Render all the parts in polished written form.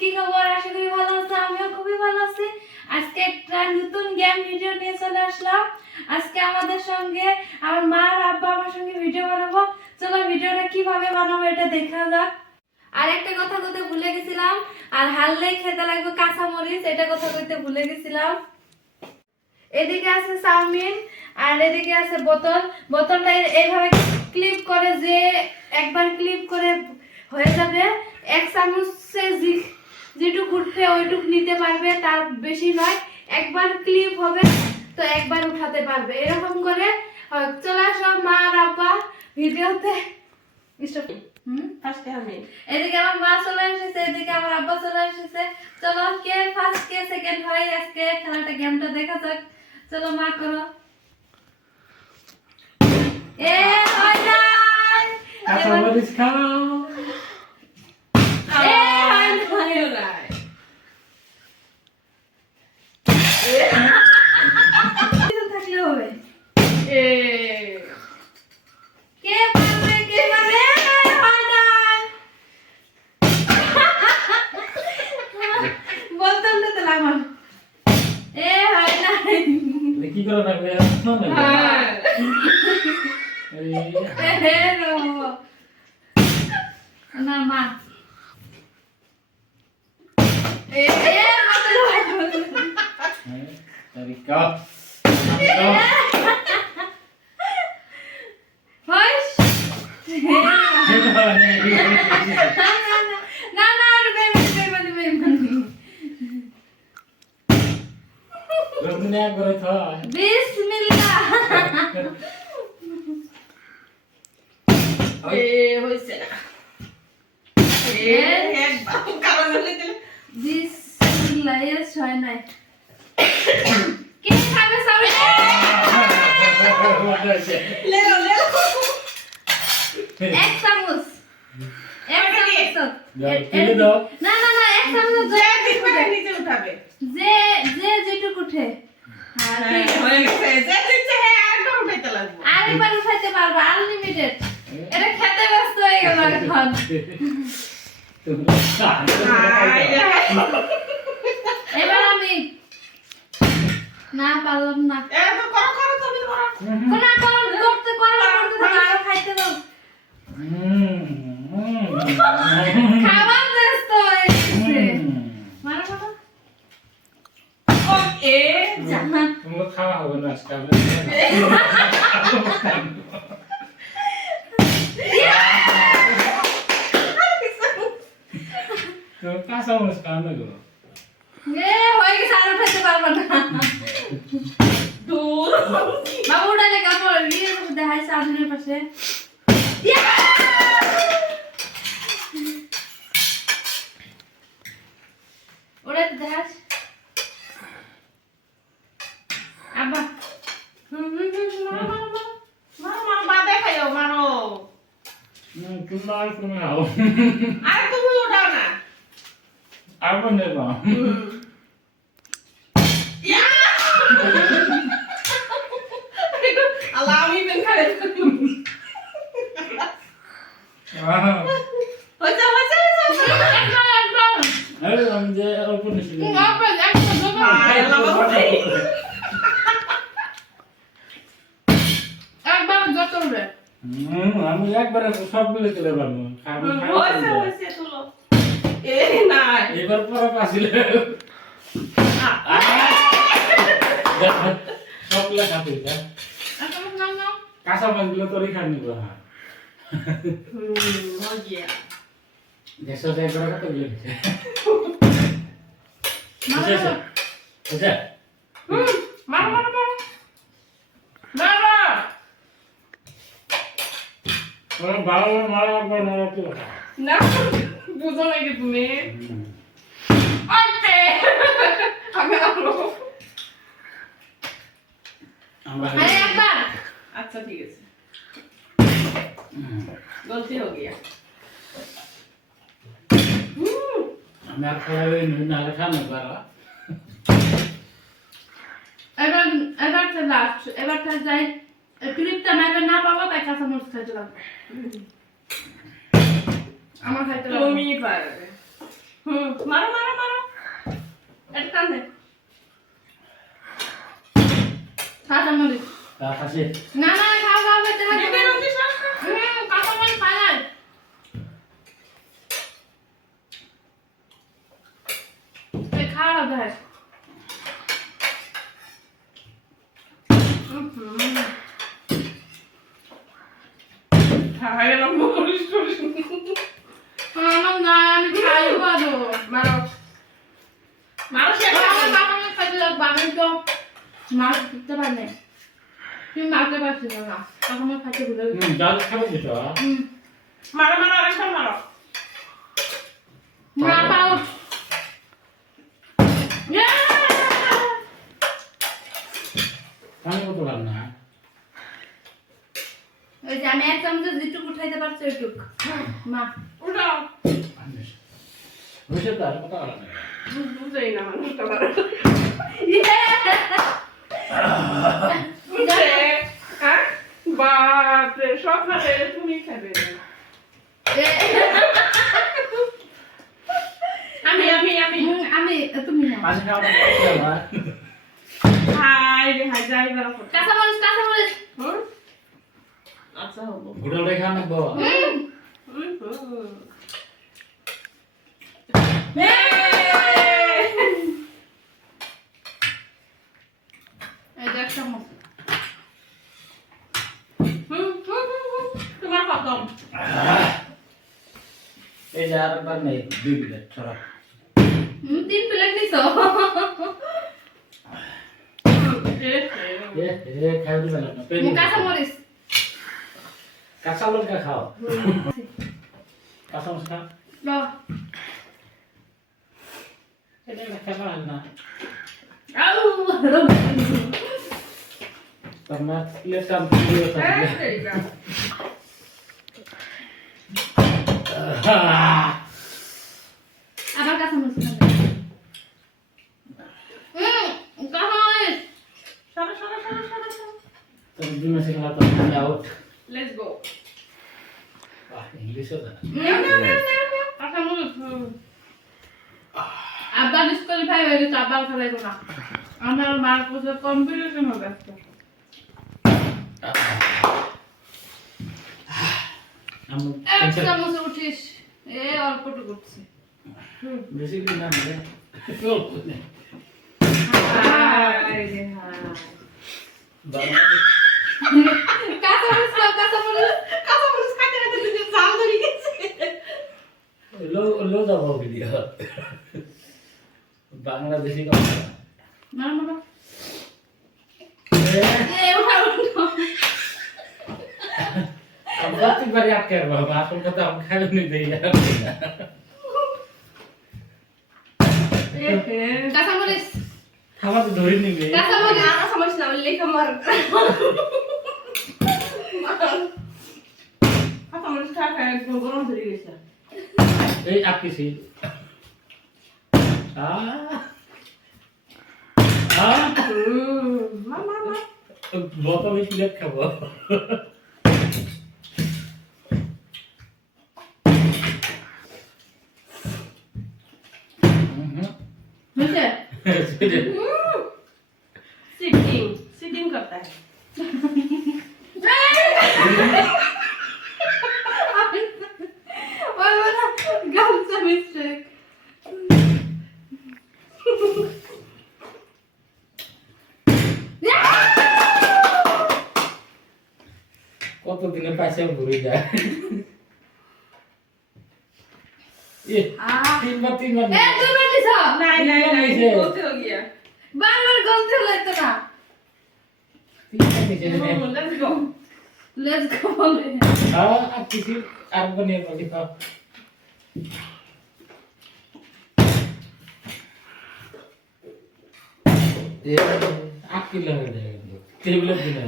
কি খবর? আশা করি ভালো আছো। আমিও খুবই ভালো আছি। আজকে একটা নতুন গেম ভিডিও নিয়ে চলে আসলাম। আজকে আমাদের সঙ্গে আমার মা আর আব্বা আমার সঙ্গে ভিডিও বানাবো। চলো ভিডিওটা কিভাবে বানাবো এটা দেখা যাক। আর একটা কথা বলতে ভুলে গেছিলাম, আর হাললেই খেতে লাগবে কাঁচা মরিচ, এটা কথা বলতে ভুলে গেছিলাম। এদিকে আছে চাউমিন আর এদিকে আছে বোতল। বোতলটা এইভাবে ক্লিপ করে, যে একবার ক্লিপ করে হয়ে যাবে। এক চামচে যেটুকু উঠবে ওইটুকু নিতে পারবে, তার বেশি নয়। একবার ক্লিপ হবে তো একবার উঠাতে পারবে, এরকম করে। চলে আসো মা আর আব্বা ভিডিওতে। এদিকে আমার মা চলে এসেছে, এদিকে আমার আব্বা চলে এসেছে। চলো কে ফার্স্ট কে সেকেন্ড হয় আজকে খেলাটা, গেমটা দেখা যাক। চলো মা করো। এ হয় নাই, মরিচ খাও। এ হয় নাই। থাকলে হবে। কে পারবে, কে পারবে? হয় নাই। বলতাম তো তাহলে আমার। এ হয় নাই। কি করে রাখবে? না মা বিসমিল্লাহ। বিসমিল্লাহ, এস হয় নাই। কে খাবে সবাই? এক চামচ, এক চামচ। না না না, এক চামচ যে যে যেটুকু উঠে আরেকবার উঠাইতে পারবো, আনলিমিটেড। এটা খেতে ব্যস্ত হয়ে গেল এখন। এবার আমি না পারলাম না। করতে আরো খাইতে দাও। খাবার ব্যস্ত হয়ে গেছে। মারো মারো। তোমার খাওয়া হবে না আজকে। তো কাঁচা মরিচ খাও না গো। হয়ে গেছে, আর উঠাইতে পারবো না। বাবু উঠালে কাপড় নিয়ে দেখাইছে আধুনের পাশে। ওরা দেখাস আব্বা। তুমি আর তুমি খাও। আর বন্ধে দাও। আমি যে অল্প নিয়েছি। আমি একবারে সবগুলো তুলে পারবো। এবার পরে পাশিলে সবগুলো খাতে কাঁচা মাছগুলো তোরই খাই নিব। দেড়শো টাকা করে কত গুলো দিচ্ছে? বুঝো নাকি তুমি? अच्छा ठीक है गलती हो गया मैं खाए नाले खाने पारा এবার তো লাস্ট, এবার তো যাই ক্লিপটা মারবে না পাবো, তাই কাঁচা মরিচ খাইতে লাগবে। আমার খাইতে লাগবে। তুমি পারবে মারো মারো মারো এটা টান দে কাঁচামরিচ কাছে না না খাও খাও খেতে হবে দিবে রঞ্জি সব কাঁচামরিচ ফাইনাল এই খাওয়া দেয় খাই গেলাম মরিস টরিস আমার না আমি খাইবো আরো মারো মারো শেষ আমার কাঁচামরিচ খাইতে লাগবে আমি তো মাছ দিতে পারি না তুমি মারতে পারছি না কাঁচামরিচ খাইতে ভুলে গেছি জাল খাবে যেটা মারো মারো আরেকটা মারো না পাও পানি কত রান্না ওই যে আমি এক চামচ যেটুকু উঠাইতে পারছি ওইটুক মা উঠাও বুঝে তো আর কত রান্না বুঝেই না মানুষটা মারো বুঝে হ্যাঁ বাপরে সব খাবে তুমি খাবে আমি তুমি না পানি খাওয়া আমার হাই রে হাই যাই বড় ফটো কাঁচামরিচ হুম আচ্ছা হবো গুড়ো রেখা না গো এই যে এক চামচ তোমার খতম এই যে আর একবার নেই 2 মিনিট ছড়া 3 প্লেট নিছো এ খাই দিবেন না পেনি কাঁচামরিচ কাঁচা লঙ্কা খাও কাঁচা মশলা লো এটা খাবা না আউ তোমার প্লেটটা দিয়ে থাকবে আবার কাঁচামরিচ কাঁচামরিচ সরো সরো সরো সরো তুমি দুই মাসে খেলা তো আমি আউট লেটস গো ইংলিশও জানা কাঁচামরিচ আব্বা ডিসকোয়ালিফাই হয়ে গেছে আব্বা খেলাই না আমার মার কাছে কম্পিটিশন হবে আজকে এক চামচ উঠিস এ অল্পটু করছি বেশি দিন না মানে হাই রে হাই কাঁচামরিচ খাও কাঁচামরিচ খাইতে খাইতে তুমি জাল ধরে গেছে লো যাবো ভিডিও বাংলাদেশি কথা না না এ উঠা আমরা প্রত্যেকবারই আটকে রাখবো আসল কথা আমি খাইলে নিয়ে দেই কাঁচামরিচ খাবার তো ধরে নিবে কাঁচামরিচ কাঁচামরিচ না লেখা মার কাঁচামরিচ খা খা একদম গরম ধরে গেছে এই আটকেছি মামা মা বোতলে প্লেট খাবো হয়েছে सिटिंग करता है ওই বলা গামছা মিস্টেক কতদিনে পয়সা ঘুরে যায় তিনবার এ দুইবার দিছ नहीं नहीं नहीं नहीं, गलती हो गया বারবার গলতে হইতো না তিনবার নিচে लेट्स गो লেটস গো বলে আর কিছু আর বনিয়ে বলি খাও আট কিলো হয়ে যায় কিন্তু টেবিলের দিনে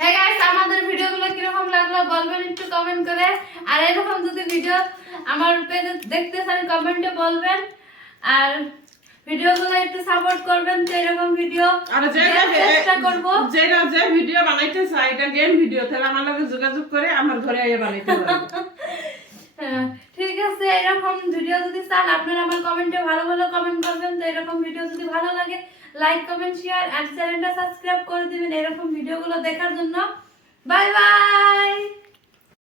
হ্যাঁ গাইস আমাদের ভিডিওগুলো কিরকম লাগলো বলবেন একটু কমেন্ট করে আর এরকম যদি ভিডিও আমার পেজে দেখতে চান কমেন্টে বলবেন আর ভিডিওগুলো একটু সাপোর্ট করবেন, তো এরকম ভিডিও আর চেষ্টা করব। যে ভিডিও বানাইতে চাই এটা গেম ভিডিও, তাহলে আমার লগে যোগাযোগ করে আমার ঘরে আইয়া বানাইতে পারবে। হ্যাঁ, ঠিক আছে, এরকম ভিডিও যদি চান আপনারা আমার কমেন্টে ভালো ভালো কমেন্ট করবেন। তো এরকম ভিডিও যদি ভালো লাগে লাইক কমেন্ট শেয়ার এন্ড চ্যানেলটা সাবস্ক্রাইব করে দিবেন এরকম ভিডিওগুলো দেখার জন্য। Bye bye.